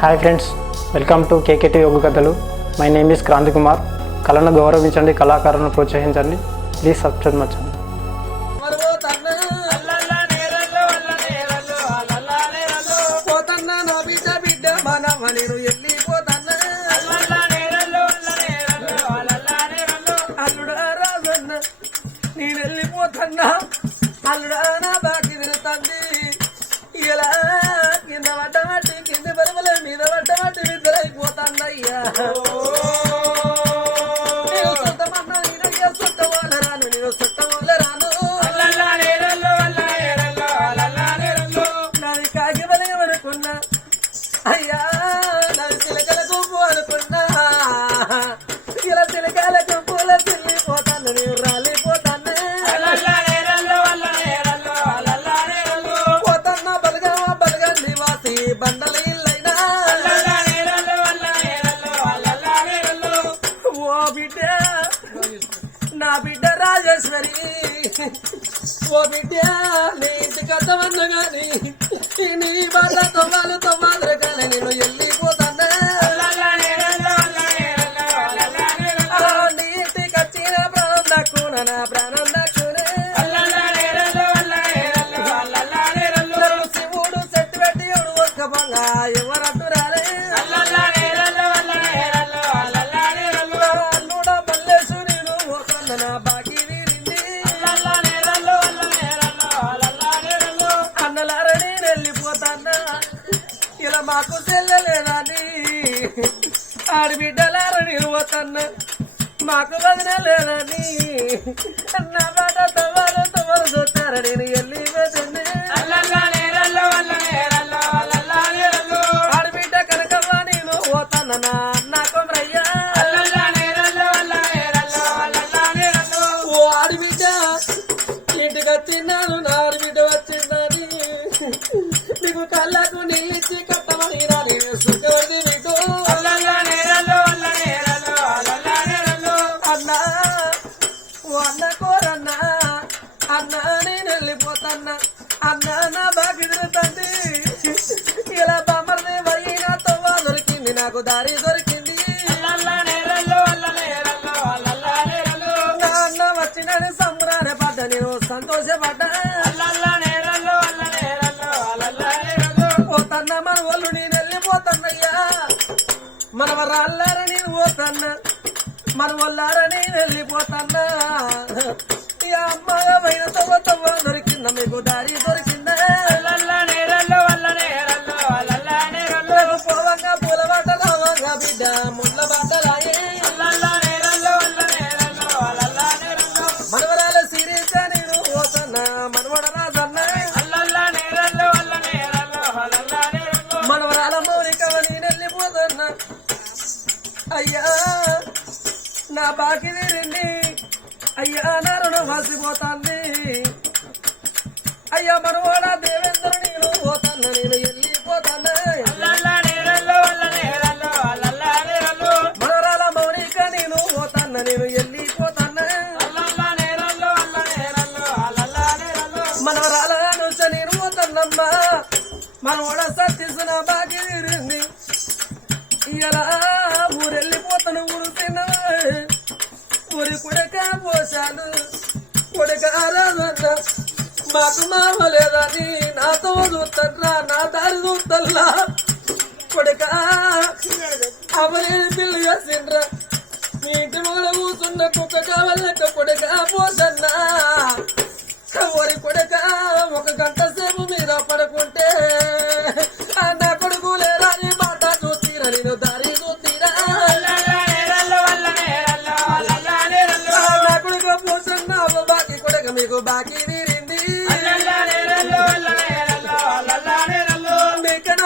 Hi friends welcome to KKT yoga కథలు my name is Kranthi Kumar కళను గౌరవించండి కళాకారులను ప్రోత్సహించండి. ప్లీజ్ సబ్స్క్రైబ్ మచ్చండి అల్లుడా నేను వెళ్ళిపోతున్నా. అల్లుడా oh. సంతోషపడ్డా అల్లల్లా నేరల్లో అల్ల నేరల్లో అల్లల్లా నేరల్లో పోతన్న మన వాళ్ళు నేను వెళ్ళిపోతానయ్యా మనవరాళ్ళారా నేను పోతన్నా మన వాళ్ళారా నేను వెళ్ళిపోతన్నా ఈ అమ్మగా పోయిన తర్వాత తాకిదిరింది అయ్యా నా రుణం వాసిపోతాంది అయ్యా మనవో చేశాడు కొడుకారాదన్న మాకు మావలేదని నాతో చూస్తన్రా నా దారి చూస్తల్లా కొడుకా అవలేని పిల్లు చేసిండ్రా మీ ఇంటి మూల కూర్చున్న కుక్క కావాలంటే కొడుకా పోసన్నా. కవరి కొడుకా ఒక గంట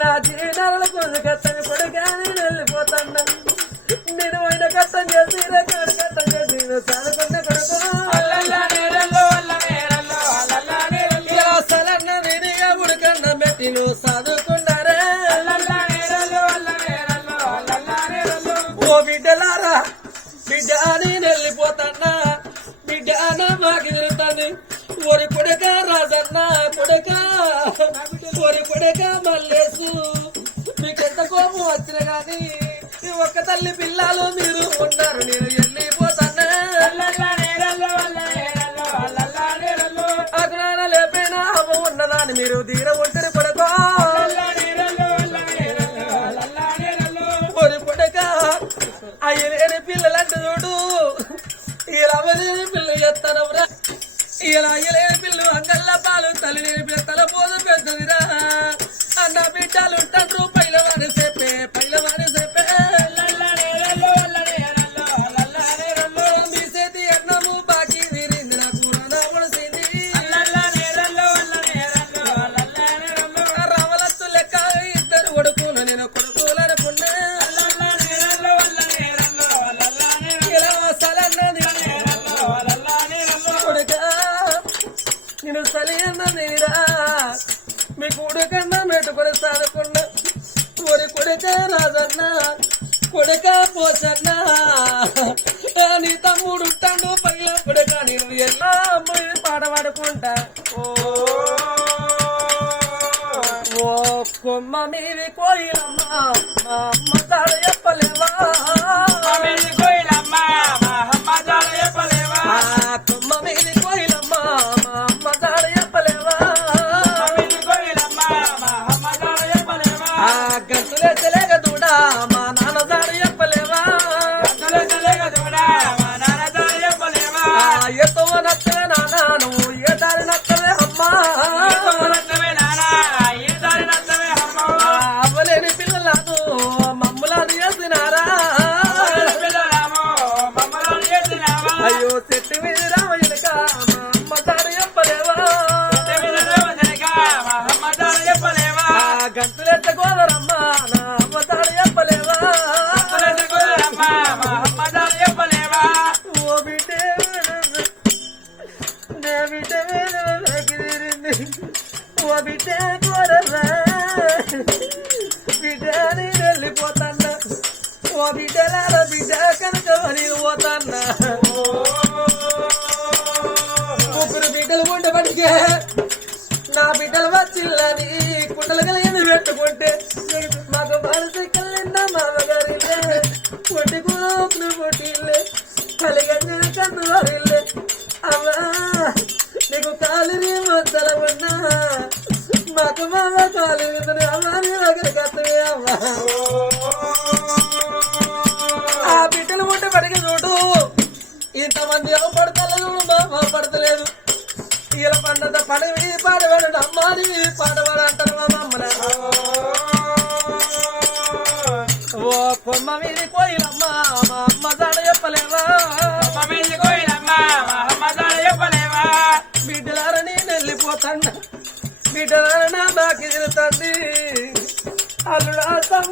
నా జీవనాల కొంచెం కష్టం కూడా నేను వెళ్ళిపోతాను. నేను ఆయన కష్టం చేసి కాడు కష్టం చేసి చదువుకున్న కొడుకు తల్లి పిల్లలు మీరు ఉన్నారు నేను కొడుకును నేను కొడుకులనుకున్నా నేను సలి అన్న నీరా. మీ కొడుకన్నా మెట్టుకొని సాదుకున్నా కొడుక నాదన్నా కొడుక పోసన్నా. Oh. కాలిని మొత్తల ఉన్నా మాకు మామ కాలు అమ్మ నీ దగ్గరికి అత్తమే అమ్మ.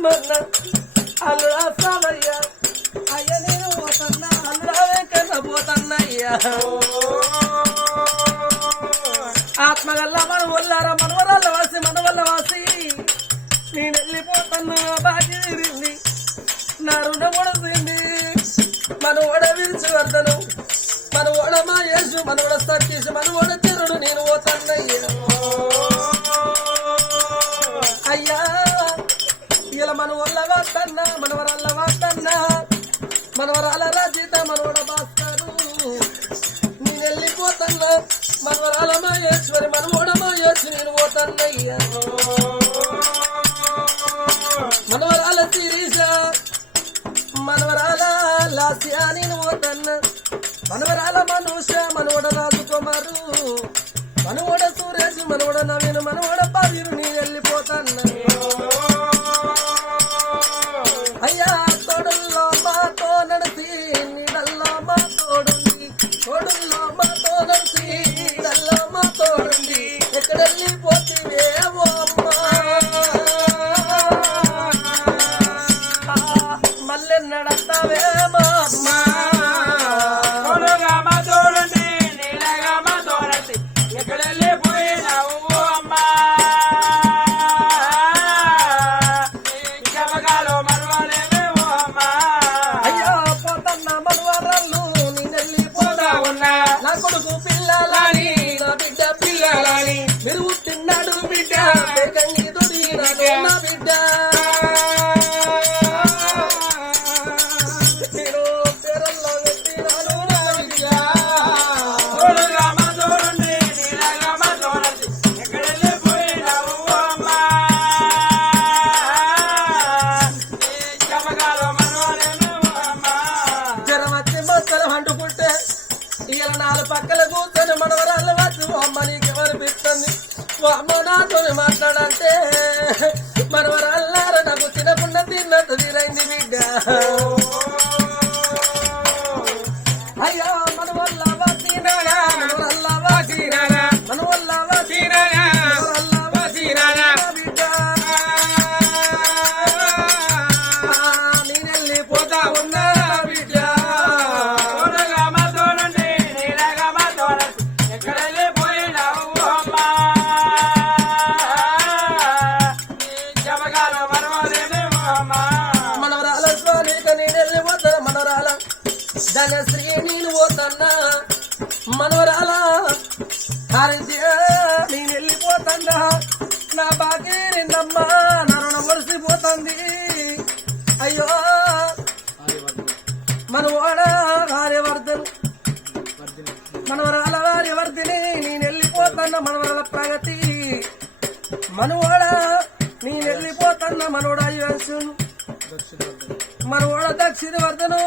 తిమ్మన్న అల్లుడా సాలయ్య అయ్య నేను పోతన్నా అల్లుడా మన వల్లార వాసి వాసి. నేను వెళ్ళిపోతున్నా బాకీ నా రుణం ఒడసింది. మన ఓడ విరిచి వర్ధను మన ఓడ మా యేసు మన ఓడ సర్కేసి మన ఓడ ah la la హరిజ నేను నా బాకీ నిన్నమ్మా నా రుణం వలసిపోతుంది అయ్యో మనవాడ కార్యవర్ధన్ మనవరాల కార్యవర్ధిని నేను వెళ్ళిపోతున్న మనవరాల ప్రగతి. మనవాడ నేను వెళ్ళిపోతున్న మనోడ యువసును మనోడ దక్షిణ వర్ధను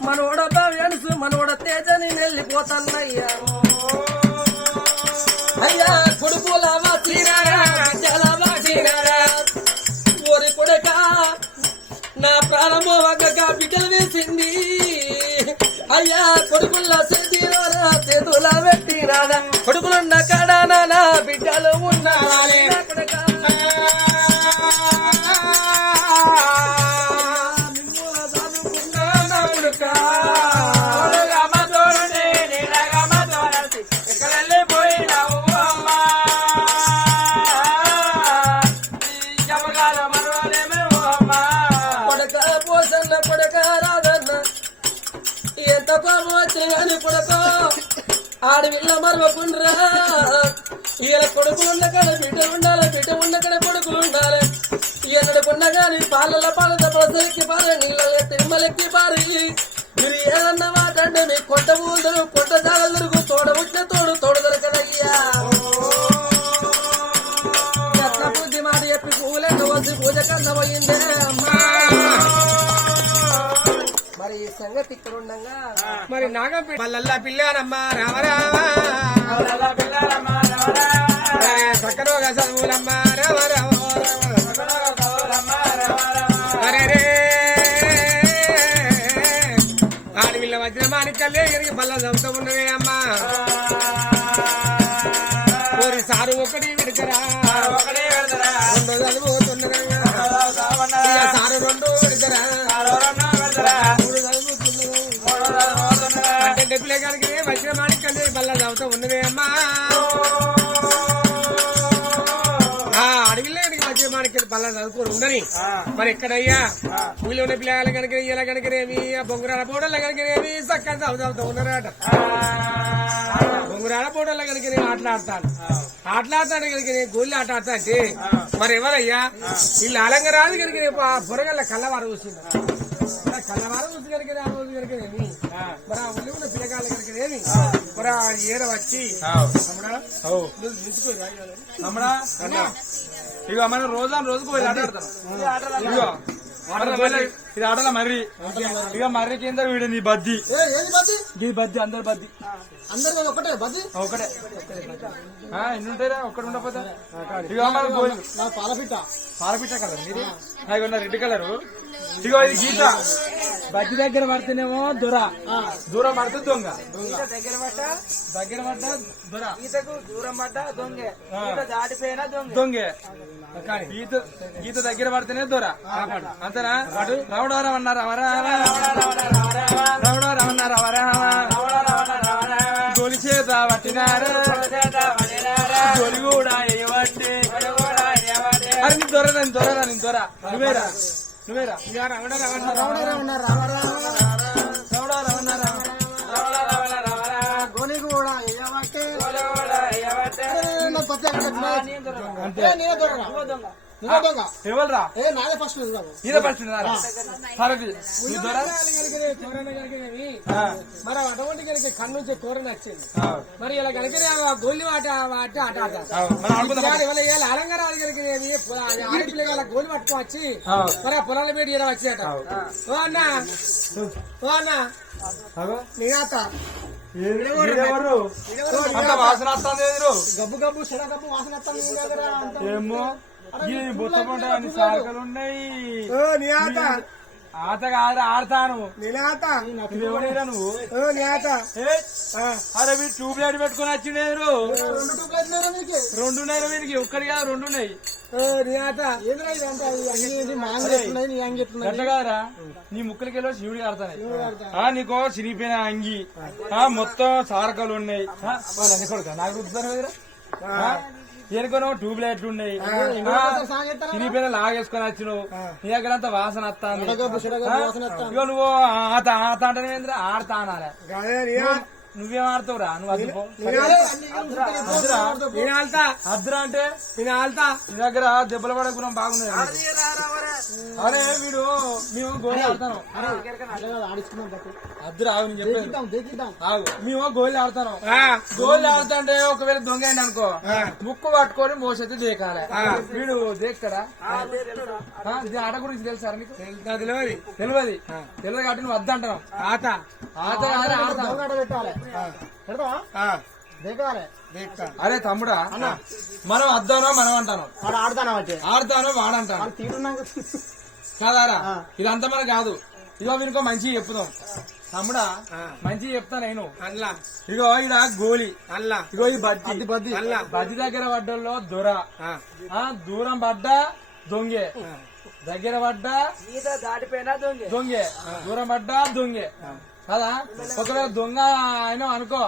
మనోడ భవ్యన్సు మనోడ తేజని నేను వెళ్ళిపోతానయ్యా అయ్యా కొడుకుల ఓరి కొడక నా ప్రాణమో వగ్గ బిడ్డలు వేసింది. అయ్యా కొడుకుల చేతిలోనా చేతుల పెట్టినాదా కొడుకులున్న కాడానా నా బిడ్డలు ఉన్నారా? కొడక ఆడవిల్ల మరవకుండ్రా ఈయన కొడుకులున్న కాడ బిడ్డ ఉండాలి బిడ్డ ఉన్న కాడ కొడుకులు ఉండాలి. ఈయనడుకున్న గాని పాలల పాల పలసలెక్కి పాల నీళ్ళ తిమ్మలెక్కి పారి. మీరు ఏదన్న మాట మీ కొంట ఊదరు కొంట జాగలు తోడ ఉంటే తోడు తోడు దొరకడయ్యా బుద్ధి మాట చెప్పి పూలెంత వచ్చి పూజ కన్న పోయిందే అమ్మా. మరి ఈ సంగతి ఇక్కడ ఉండగా మరి నాగం మల్లల్లా పిల్లానమ్మా రామ రామ. సక్కరోగ చదువులమ్మా రామ రామ. అరే రే. ఆడవిల్ల వచ్చిన మాణికల్లే ఇరికి బల్ల చదువుతూ ఉన్నవే అమ్మా. సారు ఒకటి విడకరా చదువుతున్నగా కనుక వచ్చిన మాణికల్లే బల్ల చదువుతూ ఉన్నవే అమ్మా. బల్ల చదువుకోరు ఉందని మరి ఎక్కడయ్యా? ఊళ్ళో ఉన్న పిల్లలు కనుక ఇలా కనుకనేమి ఆ బొంగురాల పోడల కనుకనేమి చక్కగా చదువుతూ ఉన్నారట. బొంగురాల పోడల కనుక నేను ఆటలాడతాను ఆటలాడతాను కనుక నేను గోళ్ళు ఆట ఆడతా అంటే మరి ఎవరయ్యా వీళ్ళు అలంగరాదు కనుక పొరగల్ల కళ్ళవారు చూసింది కళ్ళవారు చూసి కనుక ఆ రోజు కనుకనేమి మరి ఆ ఊళ్ళో ఉన్న పిల్లగాళ్ళ కనుకనేమి మరి ఆ ఏడ వచ్చి. రాయాలి. తమ్ముడా ఇగో మనం రోజు రోజుకు పోయి ఆట ఆడతాం ఇది ఆటల మర్రి. ఇక మర్రి కింద వీడు నీ బద్ది. ఈ బద్ది? అందరు బద్ది. అందరు ఒకటే బద్ది? ఒకటే ఆ, ఎన్ని ఉంటాయిరా ఒక్కటి ఉండకపోతే నా పాలపిట్ట. పాలపిట్ట కలర్ మీరు ఇగో నా రెడ్ కలరు. ఇగో ఇది గీత. బద్ది దగ్గర పడితేనేమో దొర. దూరం పడితే దొంగ. దగ్గర పట్ట దగ్గర పడ్డ దొర. ఈతకు దూరం పట్ట దొంగే. దాటిపోయినా దొంగే. దొంగే. గీత గీత దగ్గర పడితేనే దొర. అంతేనా? అటు రవడారం అన్నారు రవడారం అన్నారు గోలి చేత పట్టినారు. గోలి కూడా వేయబట్టి అరే నీ దొర నేను దొర నువ్వేరా? నువ్వేరా? రవడ రవణ రవణ రవడ అంతే ఎవరురా? ఏ నాదే ఫస్ట్ ఇదే మరి అటువంటి కనుక కన్ను నుంచి తోరణ వచ్చింది మరి ఇలా కనుక గోల్ని ఆట ఆట. ఆట అలంకారాలు కనుక ఆడపిల్లగా గోలు వచ్చి ఆ. మరి ఆ పొలాల పెట్టి ఇలా వచ్చేట. ఓ అన్న. ఓ అన్న. నిఘాత గబ్బు గబ్బు చెడ గబ్బు వాసన ఏమో ఈ బుత్తపంట సారకలు ఉన్నాయి ఆట. కాదు ఆడతాను. నువ్వు? అరే వీడు ట్యూబ్ లైట్ పెట్టుకుని వచ్చిండు ఎదురు రెండు ఉన్నాయి వీడికి ఒక్కడి కాదు రెండు ఉన్నాయి. ఓ నీ ముక్కలకి వెళ్ళి శివుడి ఆడతాయి ఆ నీకో చిరిగిపోయిన అంగి. ఆ. మొత్తం సారకలు ఉన్నాయి. నాకు ఎనుకోనో ట్యూబ్ లైట్లు ఉన్నాయి. ఆ, చిరిగిపోయిన లాగేసుకొని వచ్చినావు. నీ దగ్గర అంతా వాసన వస్తాంది. ఇగో నువ్వు ఆత ఆత అంటే ఆడతా అనాలే. నువ్వేం ఆడతావురా? నువ్వు అద్దురా అంటే ఆల్తా నీ దగ్గర దెబ్బలు పడకుండా బాగున్నాయి. అరే వీడు మేము గోళీ ఆడతాను. అద్దురా ఆగు నేను ఆగు. మేము గోళీ ఆడతాను. గోళీ ఆడుతుంటే ఒకవేళ దొంగ అయింది అనుకో ముక్కు పట్టుకొని మోసైతే దేకాలి. వీడు దేక్కడా ఆ, ఇది ఆట గురించి తెలుసా. నీకు తెలియదు తెలియదు తెలియదు కాబట్టి నువ్వు వద్దంటావు ఆట. ఆట ఆడతావు. పెట్టాలి. అరే తమ్ముడా మనం వద్దానో మనం అంటాను? వాడు ఆడతానా వాడంటాను కాదారా? ఇదంతా మన కాదు. ఇగో వీనికో మంచి చెప్పుదాం తమ్ముడా మంచి చెప్తా నేను. అల్లా ఇగో ఈడ గోలి. అల్లా ఇగో ఈ బద్ది బద్ది బద్ది దగ్గర పడ్డల్లో దొర. ఆ. దూరం పడ్డా దొంగే. దగ్గర పడ్డా దాటిపోయినా దొంగ. దొంగే. దూరం పడ్డా దొంగే. కదా? ఒకవేళ దొంగ అయినా అనుకో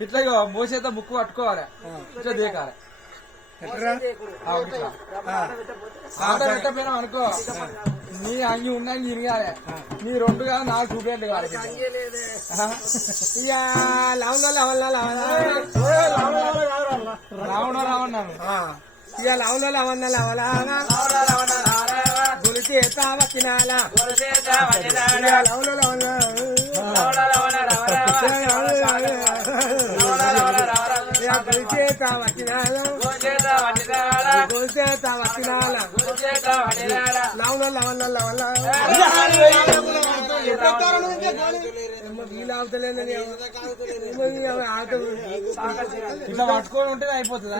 ఇట్లా మోసేత బుక్ పట్టుకోవాలి. ఇట్లా దేకాలి. ఆట పెట్టపోయినా అనుకో నీ అంగి ఉన్నాయి తిరగాలి నీ రెండు కాదు నాకు చూపేది కాదు. రావణ రావణాను ఇక లవంగా లవంగా లవంగా గురిచి ఎత్తా వచ్చినాల ఇట్లా పట్టుకొని ఉంటే అయిపోతుందా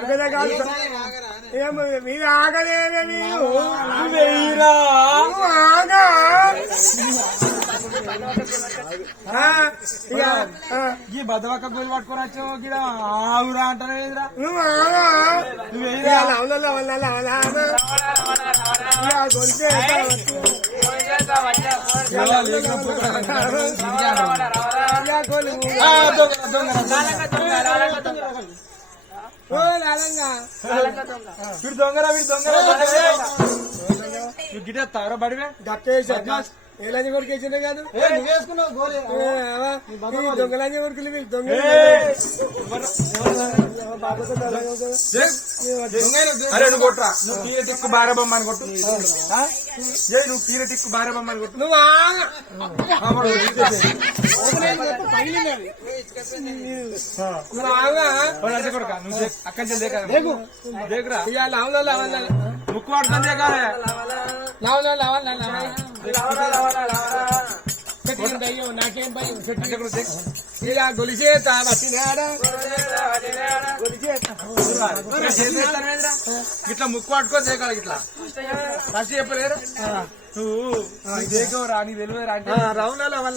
ఏమో మీరు ఆగలేదే మీరు వెయ్యిరా నువ్వు ఆగా ఈ బద్దవక్క గోలి పట్టుకొని వచ్చావు గిడ. ఆగురా అంటానే ఎదురా నువ్వు ఆగా నువ్వు ఇక వెయ్యిరా లవల లవల లవల ఇక గొలిసే ఎలా లేకపోతే ఇక గొలు ఆ, దొంగ, దొంగ, దొంగ. ఓ లాలంగా వీడు దొంగరా వీడు దొంగరా నువ్వు గిట తారా బడివే? దక్కేసా ఏలాంటి కొడుకు వేసిందే కాదు? దొంగలాంటి కొడుకులు వీళ్ళు దొంగ. అరే నువ్వు కొట్టురా నువ్వు పీర టిక్కు బారే బొమ్మ అని కొట్టు నువ్వు పీర టిక్కు బారే బొమ్మ అని కొట్టు. నువ్వు అక్కడి ముక్కు పడుతుంది దేకాలే లవల పెట్టింది అయ్యో నాకేం భయం? ఇట్లా ముక్కు పట్టుకొని దేకాలి ఇట్లా? ఫస్ట్ చెప్పలేరు? నువ్వు నీకు దేకవరా నీకు తెలియదురా అంటే. రౌల లవల